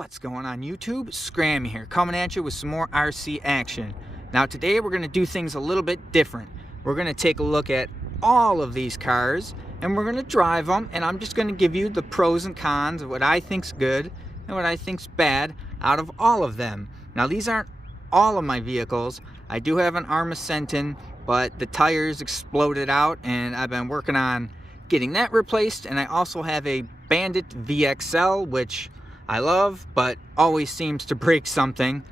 What's going on YouTube? Scrammy here, coming at you with some more RC action. Now today we're going to do things a little bit different. We're going to take a look at all of these cars and we're going to drive them, and I'm just going to give you the pros and cons of what I think's good and what I think's bad out of all of them. Now these aren't all of my vehicles. I do have an Arrma Sentin, but the tires exploded out and I've been working on getting that replaced, and I also have a Bandit VXL, which I love, but always seems to break something.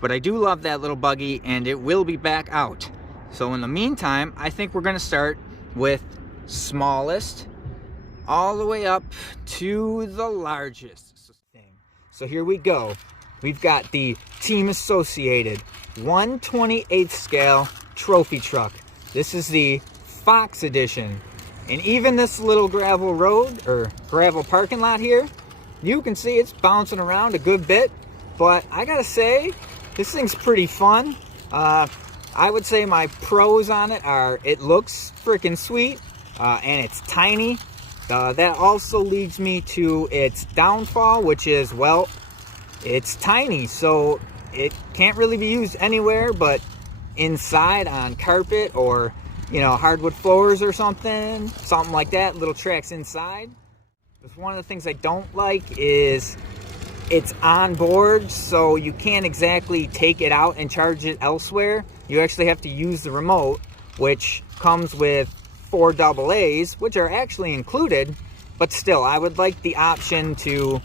But I do love that little buggy, and it will be back out. So in the meantime, I think we're gonna start with smallest all the way up to the largest thing. So here we go. We've got the Team Associated 1/28 scale trophy truck. This is the Fox edition. And even this little gravel road or gravel parking lot here, you can see it's bouncing around a good bit, but I gotta say, this thing's pretty fun. I would say my pros on it are it looks freaking sweet, and it's tiny. That also leads me to its downfall, which is, well, it's tiny, so it can't really be used anywhere but inside on carpet or, you know, hardwood floors or something like that, little tracks inside. One of the things I don't like is it's on board, so you can't exactly take it out and charge it elsewhere. You actually have to use the remote, which comes with 4 AA's, which are actually included, but still, I would like the option to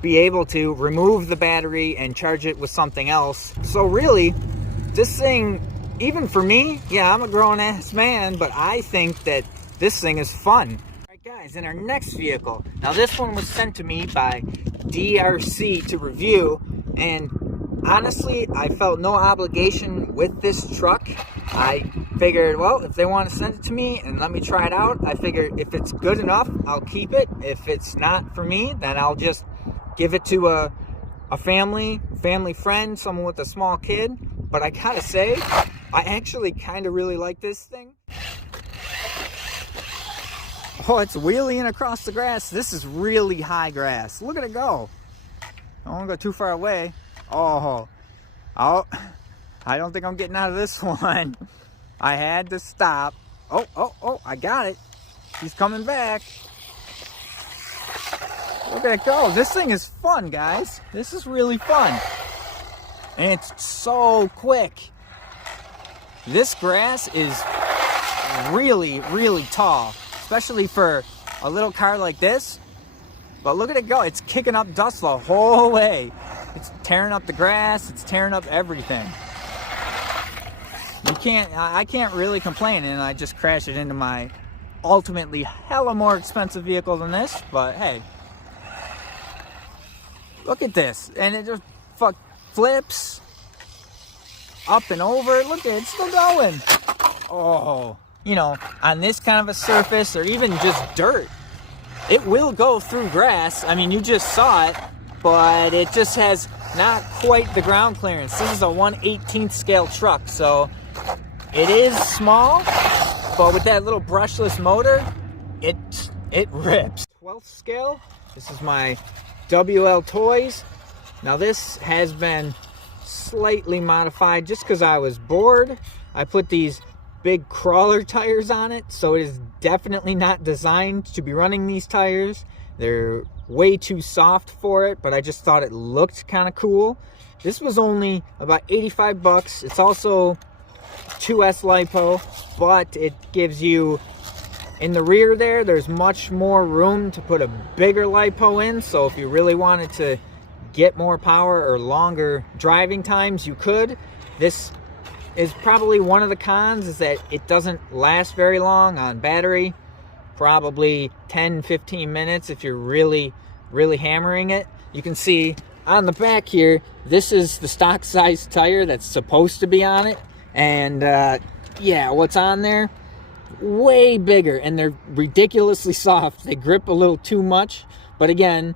be able to remove the battery and charge it with something else. So really, this thing, even for me, yeah, I'm a grown-ass man, but I think that this thing is fun. Guys, in our next vehicle, now this one was sent to me by DeeRC to review, and honestly I felt no obligation with this truck. I figured, well, if they want to send it to me and let me try it out, I figured if it's good enough, I'll keep it. If it's not for me, then I'll just give it to a family friend, someone with a small kid. But I gotta say, I actually kind of really like this thing. Oh, it's wheeling across the grass. This is really high grass. Look at it go. I don't want to go too far away. Oh, I don't think I'm getting out of this one. I had to stop. Oh, I got it. He's coming back. Look at it go. This thing is fun, guys. This is really fun. And it's so quick. This grass is really, really tall, especially for a little car like this. But look at it go. It's kicking up dust the whole way. It's tearing up the grass. It's tearing up everything. I can't really complain, and I just crashed it into my ultimately hella more expensive vehicle than this, but hey. Look at this. And it just flips up and over. Look at it. It's still going. Oh. You know, on this kind of a surface or even just dirt, it will go through grass. I mean, you just saw it, but it just has not quite the ground clearance. This is a 1/18 scale truck, so it is small, but with that little brushless motor, it rips. 12th scale, this is my WL Toys. Now this has been slightly modified just because I was bored. I put these big crawler tires on it, so it is definitely not designed to be running these tires. They're way too soft for it, but I just thought it looked kind of cool. This was only about 85 bucks. It's also 2S lipo, but it gives you, in the rear there's much more room to put a bigger lipo in, so if you really wanted to get more power or longer driving times, you could. This is probably one of the cons, is that it doesn't last very long on battery. Probably 10-15 minutes if you're really hammering it. You can see on the back here, this is the stock size tire that's supposed to be on it, and yeah, what's on there, way bigger, and they're ridiculously soft. They grip a little too much, but again,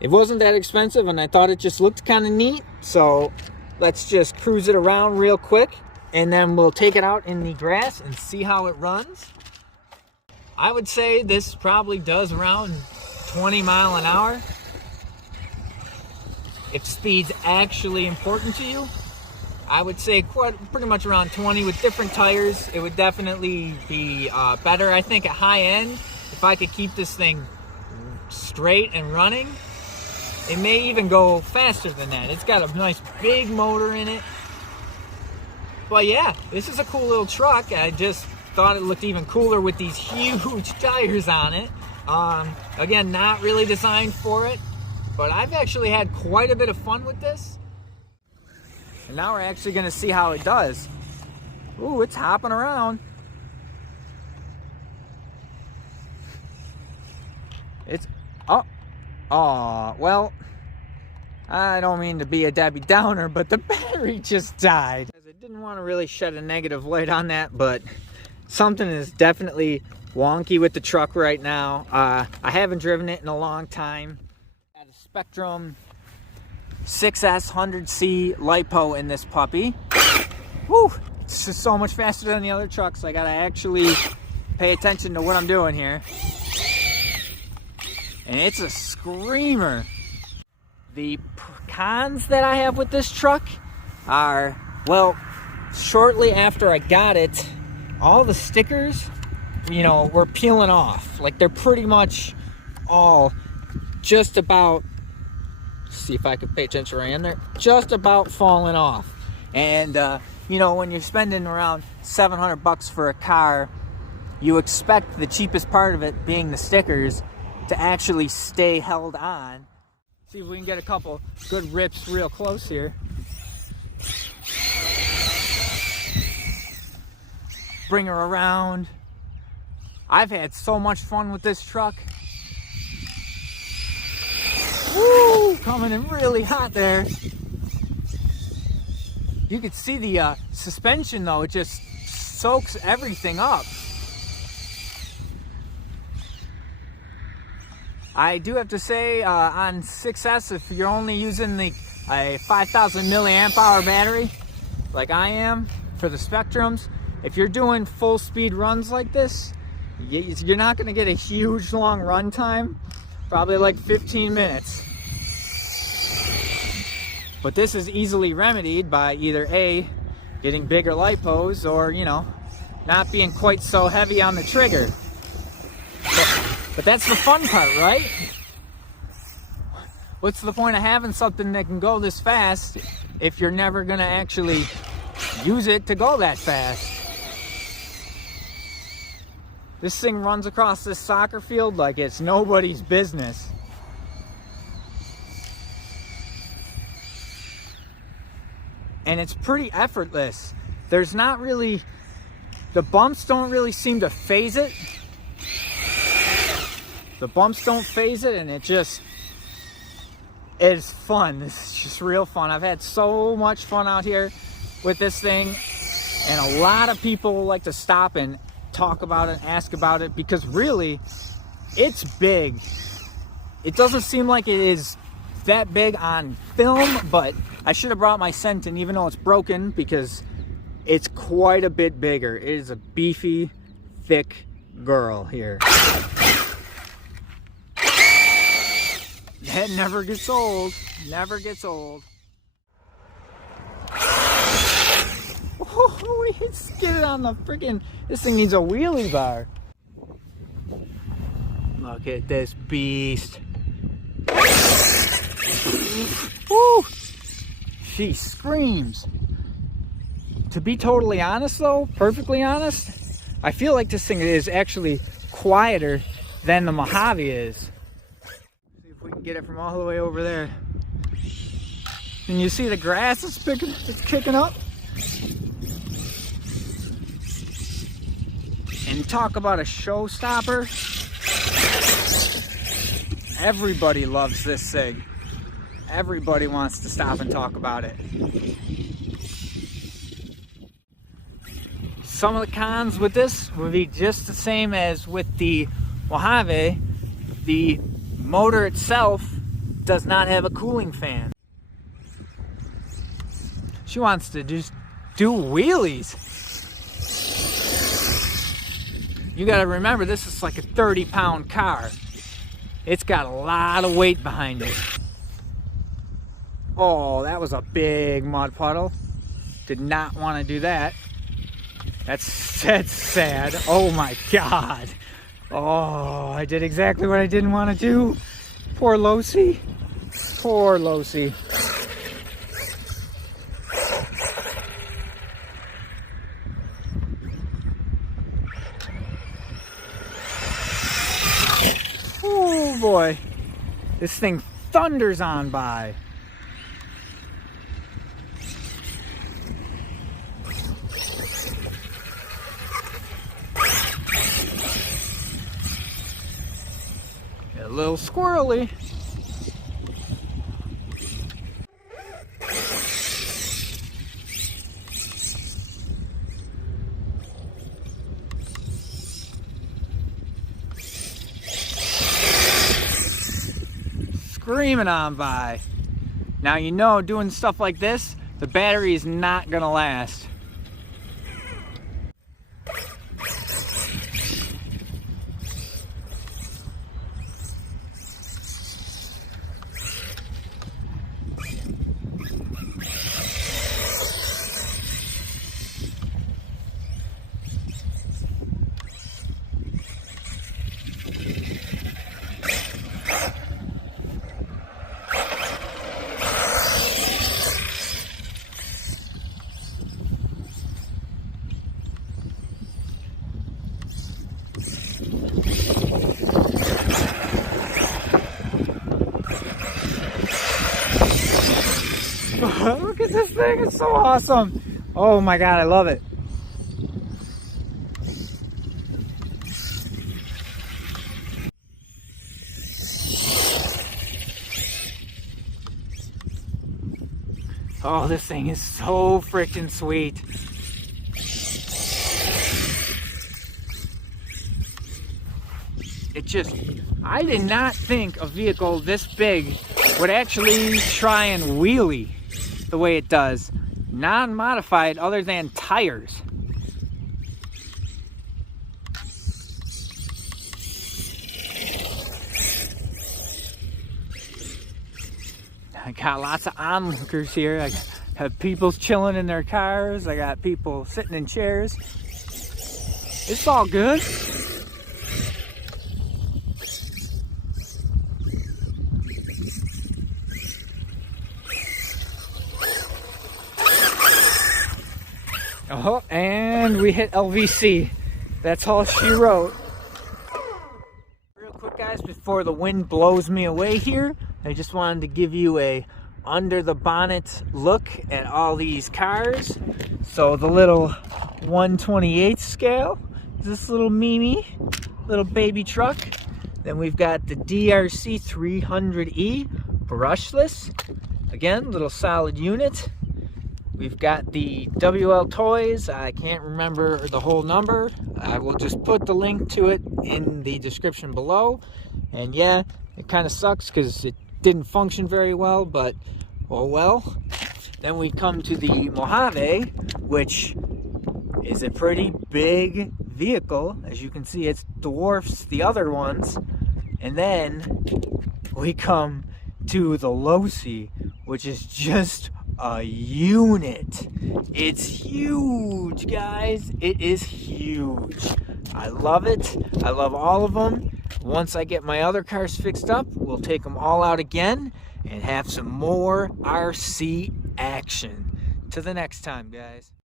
it wasn't that expensive and I thought it just looked kind of neat, so let's just cruise it around real quick, and then we'll take it out in the grass and see how it runs. I would say this probably does around 20 miles an hour. if speed's actually important to you, I would say pretty much around 20 with different tires. It would definitely be better. I think at high end, if I could keep this thing straight and running, it may even go faster than that. It's got a nice big motor in it. But yeah, this is a cool little truck. I just thought it looked even cooler with these huge tires on it. Again, not really designed for it, but I've actually had quite a bit of fun with this. And now we're actually gonna see how it does. Ooh, it's hopping around. It's, well, I don't mean to be a Debbie Downer, but the battery just died. I didn't want to really shed a negative light on that, but something is definitely wonky with the truck right now. I haven't driven it in a long time. I had a Spectrum 6S 100C LiPo in this puppy. Woo! It's just so much faster than the other trucks. I gotta actually pay attention to what I'm doing here. And it's a screamer. The cons that I have with this truck are, well, shortly after I got it, all the stickers, you know, were peeling off. Like, they're pretty much all just about, see if I can pay attention right in there, just about falling off. And you know, when you're spending around $700 for a car, you expect the cheapest part of it, being the stickers, to actually stay held on. See if we can get a couple good rips real close here. Bring her around. I've had so much fun with this truck. Woo! Coming in really hot there. You can see the suspension though, it just soaks everything up. I do have to say, on 6S, if you're only using a 5,000 milliamp hour battery, like I am for the Spectrums, if you're doing full speed runs like this, you're not going to get a huge long run time, probably like 15 minutes. But this is easily remedied by either A, getting bigger LiPos, or, you know, not being quite so heavy on the trigger. But that's the fun part, right? What's the point of having something that can go this fast if you're never gonna actually use it to go that fast? This thing runs across this soccer field like it's nobody's business. And it's pretty effortless. There's not really, the bumps don't really seem to phase it. The bumps don't phase it, and it just is fun. This is just real fun. I've had so much fun out here with this thing, and a lot of people like to stop and talk about it, ask about it, because really, it's big. It doesn't seem like it is that big on film, but I should have brought my Sentin, even though it's broken, because it's quite a bit bigger. It is a beefy, thick girl here. That never gets old. Never gets old. Oh, he skidded on the freaking... This thing needs a wheelie bar. Look at this beast. Woo! She screams. To be totally honest though, perfectly honest, I feel like this thing is actually quieter than the Mojave is. See if we can get it from all the way over there. And you see the grass is kicking up? And talk about a showstopper. Everybody loves this thing. Everybody wants to stop and talk about it. Some of the cons with this would be just the same as with the Mojave. The motor itself does not have a cooling fan. She wants to just do wheelies. You gotta remember, this is like a 30-pound car. It's got a lot of weight behind it. Oh, that was a big mud puddle. Did not want to do that. That's sad. Oh my God. Oh, I did exactly what I didn't want to do. Poor Losi. Poor Losi. Oh boy. This thing thunders on by. A little squirrely. Screaming on by. Now you know, doing stuff like this, the battery is not gonna last. Look at this thing, it's so awesome. Oh my God, I love it. Oh, this thing is so freaking sweet. It just, I did not think a vehicle this big would actually try and wheelie the way it does. Non-modified other than tires. I got lots of onlookers here. I have people chilling in their cars. I got people sitting in chairs. It's all good. Oh, and we hit LVC. That's all she wrote. Real quick, guys, before the wind blows me away here, I just wanted to give you a under the bonnet look at all these cars. So the little 1/28 scale is this little Mimi, little baby truck. Then we've got the DeeRC 300E brushless. Again, little solid unit. We've got the WL Toys. I can't remember the whole number. I will just put the link to it in the description below. And yeah, it kind of sucks because it didn't function very well, but oh well. Then we come to the Mojave, which is a pretty big vehicle. As you can see, it dwarfs the other ones. And then we come to the Losi, which is just a unit. It's huge, guys. It is huge. I love it. I love all of them. Once I get my other cars fixed up, we'll take them all out again and have some more RC action. Till the next time, guys.